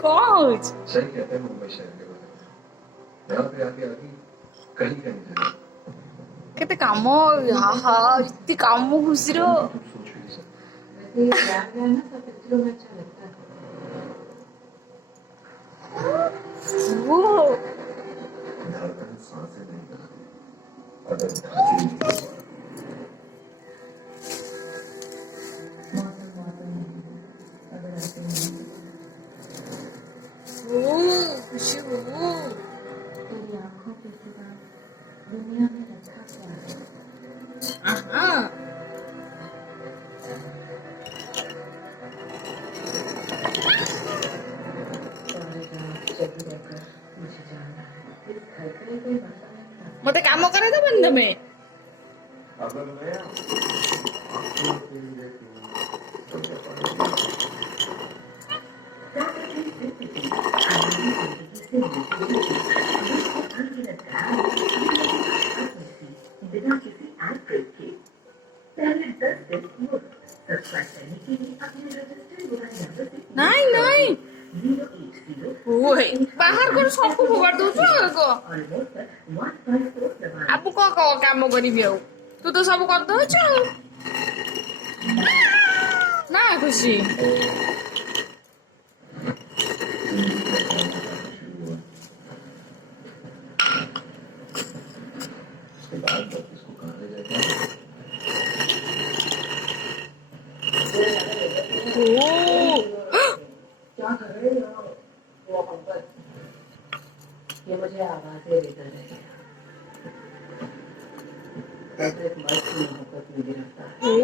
कौन सही कहते हैं मुंबई शहर के बारे में। यहाँ पे आके आगे कहीं का नहीं जाना। केते काम आहा इतनी काम खुशी रो तुम सोच भी नहीं सकते। वैसे ये प्यार है ना सब पिक्चरों में अच्छा लगता है। वो धड़कन सांसें नहीं बनाती अगर धरती नहीं हिलती। मौसम मौसम नहीं है, अगर आते नहीं खुशी वो तेरी आंखों के सिवा दुनिया में रखा क्या है। आहा जगी रहकर मुझे जानना है इस घर पे कोई मसला नहीं था। मते काम करे तो बंद में अगर मैं आंखों के लिए देखूं तो क्या पाऊंगा? बिना किसी ऐप के पहले 10 दिन मुफ्त सब्सक्राइब करने के लिए अपने रजिस्टर्ड मोबाइल नंबर से नहीं नहीं 080 ओए बाहर कर सब को खबर दो को ऑलमोस्ट 154 दबाएं। अब को काम करिबि आउ तू तो सब कर दो ना खुशी उसके बाद जब इसको कहाँ ले जाएगा? ओ क्या कर रहे हो वो मोहब्बत ये मुझे आवाजें देकर रह गया एक मस्त मोहब्बत में गिरफ्तार ओ